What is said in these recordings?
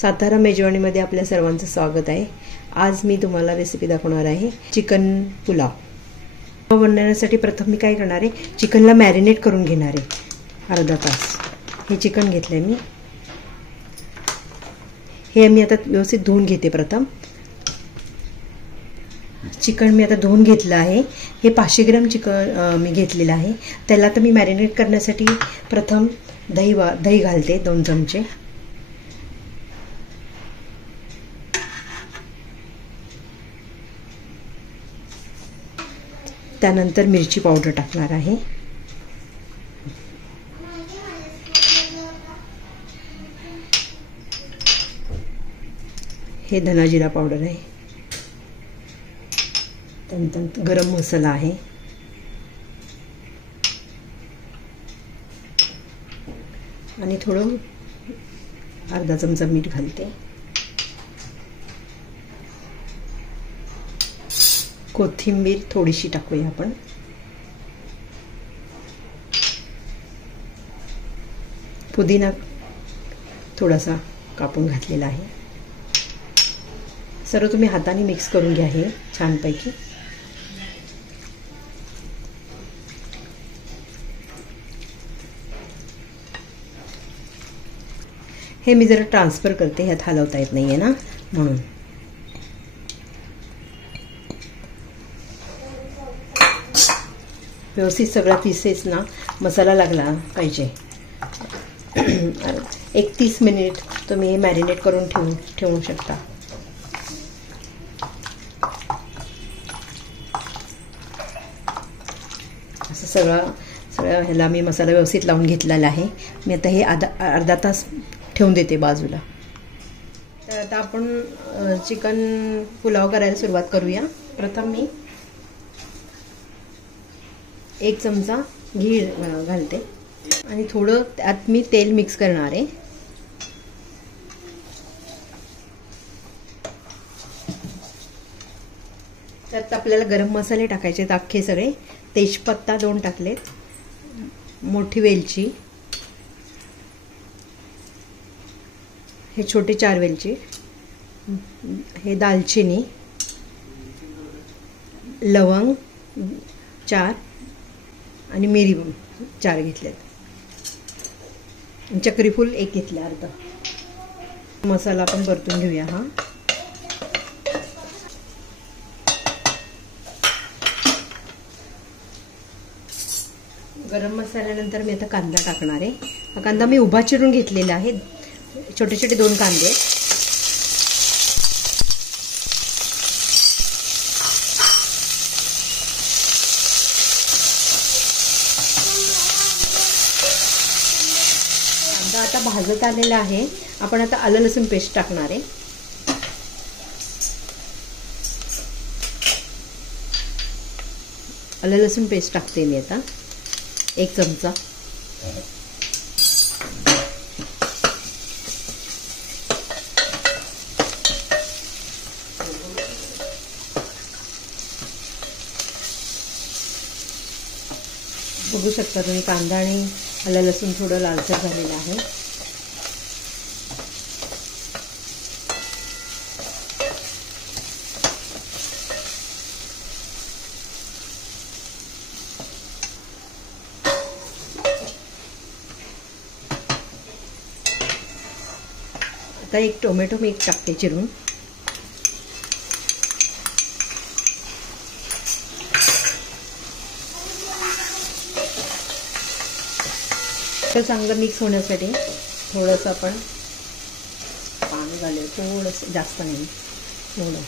सातारा मेजवानीमध्ये आपल्या सर्वांचं स्वागत आहे। आज मी तुम्हाला रेसिपी दाखवणार आहे चिकन पुलाव। बनवण्यासाठी प्रथम मी काय करणार आहे, चिकनला मॅरिनेट करून घेणार आहे अर्धा तास। हे चिकन घेतलंय मी, हे मी आता व्यवस्थित धुवून घेते। प्रथम चिकन मी आता धुवून घेतलं आहे। हे 500 ग्रॅम चिकन मी घेतलेलं आहे। त्याला तर मी मॅरिनेट करण्यासाठी प्रथम दही घालते 2 चमचे। त्यानंतर मिरची पावडर टाकणार आहे। हे धना जिरा पावडर आहे। त्यानंतर गरम मसाला आहे। आणि थोडं अर्धा चमचा मीठ घालते। कोथिंबीर थोडीशी टाकूया आपण। पुदिना थोडासा कापून घातलेला आहे। सर्व तुम्ही हाताने मिक्स करून घ्या हे छानपैकी। हे मी जरा ट्रान्सफर करते, ह्यात हलवता येत नाहीये ना म्हणून। व्यवस्थित सगळ्या पीसेस ना मसाला लागला पाहिजे। 31 मिनिट तुम्ही हे मॅरिनेट करून ठेवू शकता। असं सगळं ह्याला मी मसाला व्यवस्थित लावून घेतलेला आहे। मी आता हे अर्धा तास ठेवून देते बाजूला। तर आता आपण चिकन पुलाव करायला सुरुवात करूया। प्रथम मी 1 चमचा घी घालते आणि थोडं त्यात मी तेल मिक्स करणार आहे। त्यात आपल्याला गरम मसाले टाकायचे आहेत अख्खे सगळे। तेजपत्ता 2 टाकलेत, मोठी वेलची, हे छोटे 4 वेलची, हे दालचिनी, लवंग 4 आणि मिरी 4 घेतलेत, चक्रीफूल 1 घेतले अर्धा। मसाला आपण परतून घेऊया। हा गरम मसाल्यानंतर मी आता कांदा टाकणार आहे। हा कांदा मी उभा चिरून घेतलेला आहे, छोटे छोटे 2 कांदे। आता भाजत आलेला आहे। आपण आता आलं लसूण पेस्ट टाकणार आहे। आलं लसूण पेस्ट टाकते मी आता 1 चमचा। बघू शकता तुम्ही कांदा आणि आलं लसूण थोडं लालसर झालेलं आहे। आता 1 टोमॅटो मी टाकते चिरून। चांगलं मिक्स होण्यासाठी थोडंसं आपण पाणी घालूया, थोडंसं जास्त नाही, थोडं।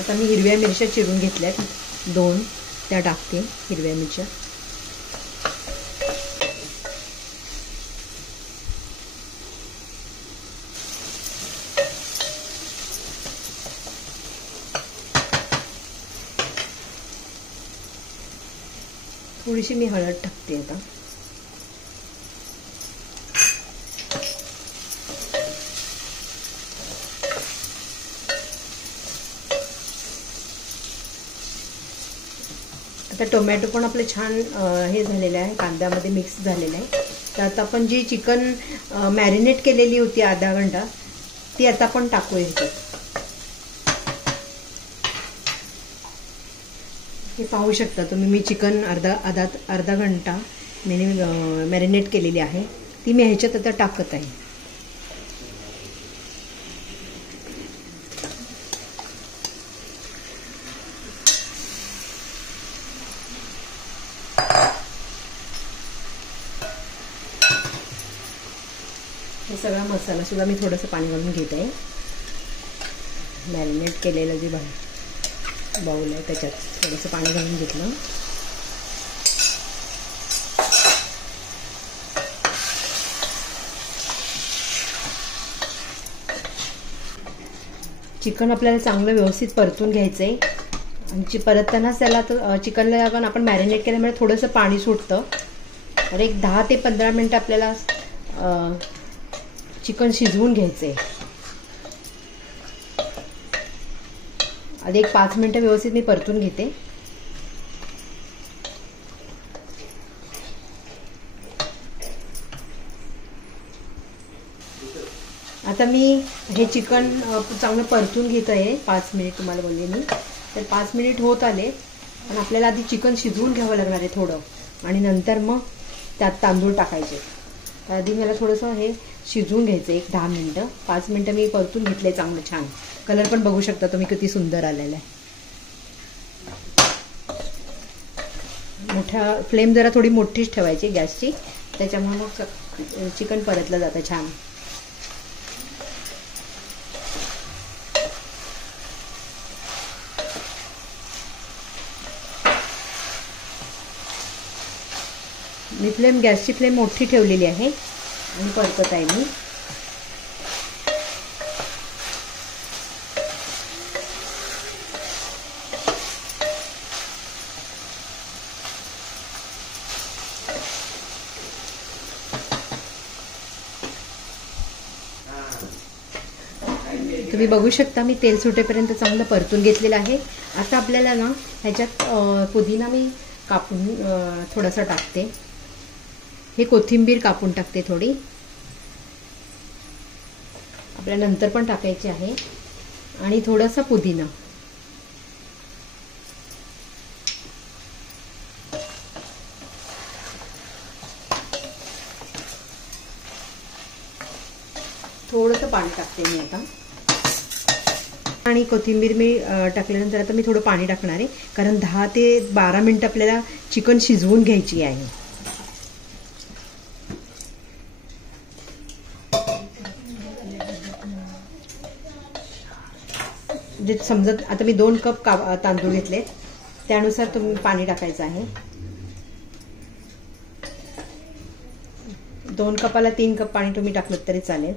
आता मी हिरव्या मिरच्या चिरून घेतल्यात 2, त्या टाकते हिरव्या मिरच्या। थोडीशी मी हळद टाकते आता। आता टोमॅटो पण आपलं छान हे झालेलं आहे, कांद्यामध्ये मिक्स झालेलं आहे. तर आता आपण जी चिकन मॅरिनेट केलेली होती अर्धा घंटा, ती आता आपण टाकूया ह्याच्यात. हे पाहू शकता तुम्ही, मी चिकन अर्धा घंटा मी मॅरिनेट केलेली आहे, ती मी ह्याच्यात आता टाकत आहे. हे सगळा मसाला सुद्धा मी थोडंसं पाणी घालून घेत आहे. मॅरिनेट केलेलं जे बाउल आहे त्याच्यात थोडंसं पाणी घालून घेतलं. चिकन आपल्याला चांगलं व्यवस्थित परतून घ्यायचं आहे. आणि परततानाच त्याला चिकनला आपण मॅरिनेट केल्यामुळे थोडंसं पाणी सुटतं. तर एक 10 ते 15 मिनटं आपल्याला चिकन शिजवून घ्यायचं आहे. आधी एक 5 मिनटं व्यवस्थित मी परतून घेते. आता मी हे चिकन चांगलं परतून घेत आहे. 5 मिनिट तुम्हाला बोलले मी, तर 5 मिनिट होत आले. पण आपल्याला आधी चिकन शिजवून घ्यावं लागणार आहे थोडं, आणि नंतर मग त्यात तांदूळ टाकायचे. तर आधी मला थोडंसं हे शिजवून घ्यायचं एक 10 मिनटं. 5 मिनटं मी परतून घेतले चांगलं छान. कलर पण बघू शकता तुम्ही किती सुंदर आलेला आहे. मोठ्या फ्लेम जरा थोडी मोठीच ठेवायची गॅसची, त्याच्यामुळे मग चिकन परतलं जातं छान. मी गॅसची फ्लेम मोठी ठेवलेली आहे आणि परतत आहे मी. तुम्ही बघू शकता मी तेल सुटेपर्यंत चांगलं परतून घेतलेलं आहे. आता आपल्याला ना ह्याच्यात पुदिना मी कापून थोडासा टाकते. हे कोथिंबीर कापून टाकते थोडी, आपल्याला नंतर पण टाकायची आहे. आणि थोडासा पुदिना. थोडंसं पाणी टाकते मी आता. आणि कोथिंबीर मी टाकल्यानंतर आता मी थोडं पाणी टाकणार आहे, कारण 10 ते 12 मिनिटं आपल्याला चिकन शिजवून घ्यायची आहे. जे समजत, आता मी 2 कप तांदूळ घेतले, त्यानुसार तुम्ही पाणी टाकायचं आहे. 2 कपाला 3 कप पाणी तुम्ही टाकलं तरी चालेल.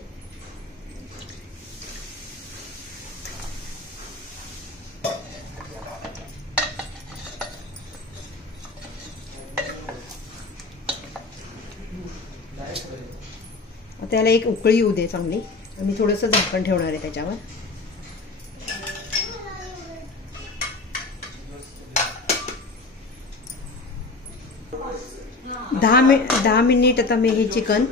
त्याला एक उकळी येऊ दे चांगली. मी थोडंसं झाकण ठेवणार आहे त्याच्यावर. 10 मिनिट आता मी हे चिकन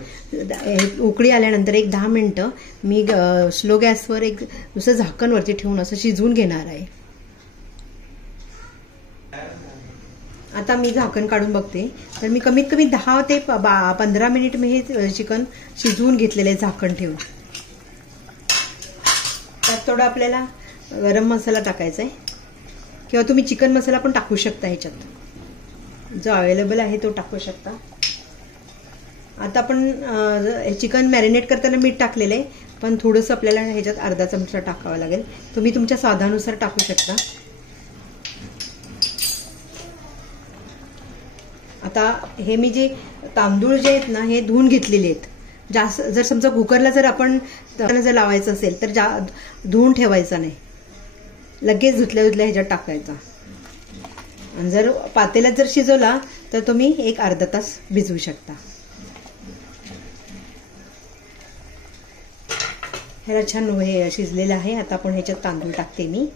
उकळी आल्यानंतर एक 10 मिनिटं मी स्लो गॅसवर एक नुसतं झाकण वरती ठेवून असं शिजवून घेणार आहे. आता मी झाकण काढून बघते, तर मी कमीत कमी 10 ते 15 मिनिट मी हे चिकन शिजवून घेतलेलं आहे झाकण ठेवून. त्यात थोडा आपल्याला गरम मसाला टाकायचा आहे, किंवा तुम्ही चिकन मसाला पण टाकू शकता ह्याच्यात, जो अवेलेबल आहे तो टाकू शकता. आता आपण चिकन मॅरिनेट करताना मीठ टाकलेलं आहे, पण थोडंसं आपल्याला ह्याच्यात अर्धा चमचा टाकावा लागेल. तुम्ही तुमच्या स्वादानुसार टाकू शकता. आता हे मी जे तांदूळ जे आहेत ना, हे धुवून घेतलेले आहेत. जास्त जर समजा कुकरला जर आपण जर लावायचं असेल तर धुवून ठेवायचा नाही, लगेच धुतल्या ह्याच्यात टाकायचा. आणि जर पातेल्यात जर शिजवला तर तुम्ही एक अर्धा तास भिजवू शकता. ह्याला छान हे शिजलेलं आहे. आता आपण ह्याच्यात तांदूळ टाकते मी.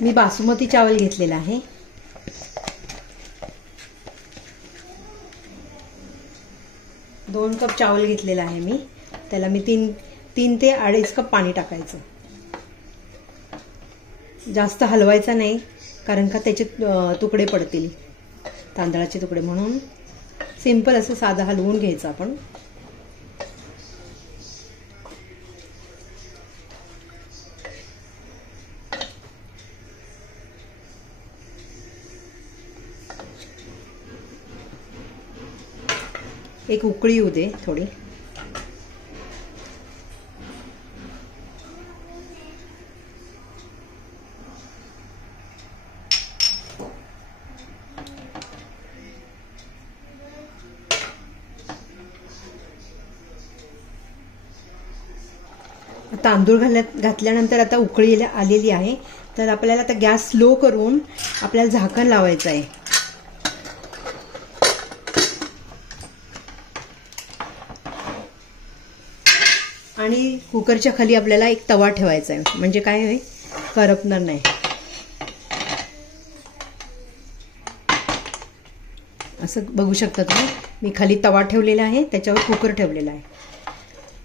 मी बासमती चावल घेतलेला आहे. दोन कप चावल घेतलेला आहे मी. त्याला मी 3 ते 2.5 कप पाणी टाकायचं. जास्त हलवायचा नाही कारण का त्याचे तुकडे पडतील, तांदळाचे तुकडे. म्हणून सिंपल असं साधं हलवून घ्यायचं आपण. एक उकळी येऊ दे थोडी. तांदूळ घातल्यानंतर आता उकळी आलेली आहे. तर आपल्याला आता गॅस स्लो करून आपल्याला झाकण लावायचं आहे. आणि कुकरच्या खाली आपल्याला एक तवा ठेवायचा आहे, म्हणजे काय आहे, करपणार नाही. असं बघू शकता तुम्ही. मी खाली तवा ठेवलेला आहे, त्याच्यावर कुकर ठेवलेला आहे.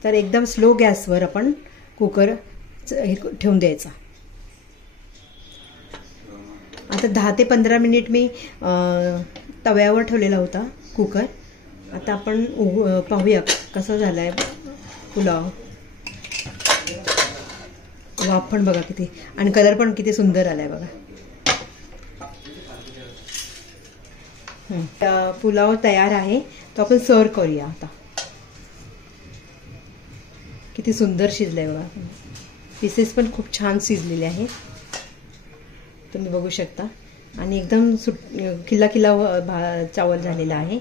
तर एकदम स्लो गॅसवर आपण कुकर ठेवून द्यायचा. आता 10 ते 15 मिनिट मी तव्यावर ठेवलेला होता कुकर. आता आपण पाहूया कसं झालाय पुलाव. वाफ पण बघा किती, आणि कलर पण किती सुंदर आलाय बघा. पुलाव तयार आहे. तो आपण सर्व करूया आता. किती सुंदर शिजलाय बघा. पीसेस पण खूप छान शिजलेले आहेत, तुम्ही बघू शकता. आणि एकदम किल्ला चावल झालेला आहे.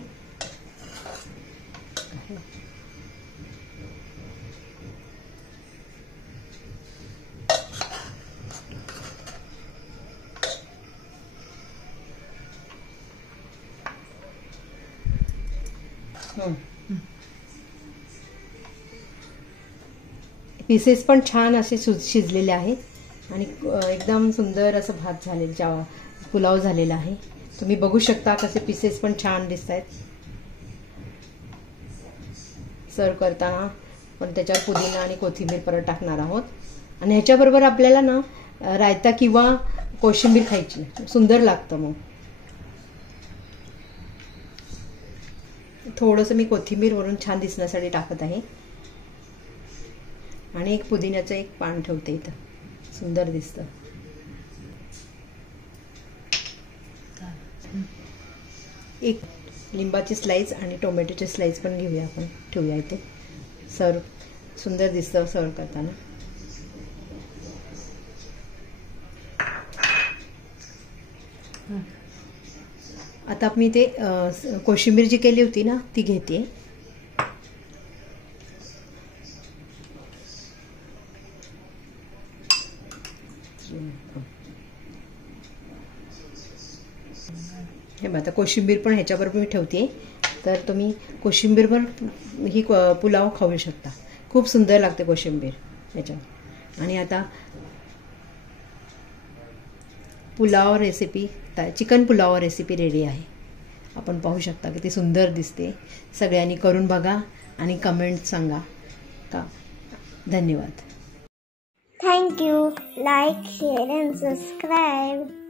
पीसेस पण छान असे शिजलेले आहेत आणि एकदम सुंदर असं भात झालेला, पुलाव झालेला आहे. तुम्ही बघू शकता कसे पीसेस पण छान दिसत आहेत. सर्व करताना पण त्याच्यावर पुदिना आणि कोथिंबीर परत टाकणार आहोत. आणि ह्याच्याबरोबर आपल्याला ना रायता किंवा कोशिंबीर खायची, सुंदर लागतं. मग थोडंसं मी कोथिंबीर वरून छान दिसण्यासाठी टाकत आहे. आणि एक पुदिन्याचं एक पान ठेवते इथं, सुंदर दिसतं. एक लिंबाची स्लाइस आणि टोमॅटोची स्लाइस पण घेऊया आपण, ठेवूया इथे. सर्व सुंदर दिसतं सर्व करताना. आता मी ते कोशिंबीर जी केली होती ना ती घेते. हे बघा, आता कोशिंबीर पण ह्याच्याबरोबर मी ठेवते. तर तुम्ही कोशिंबीर पण ही पुलाव खाऊ शकता. खूप सुंदर लागते कोशिंबीर ह्याच्यावर. आणि आता pulao recipe, chicken pulao recipe ready आहे. आपण पाहू शकता किती सुंदर दिसते. सगळ्यांनी करून बघा आणि कमेंट सांगा का. धन्यवाद. Thank you. Like, share and subscribe.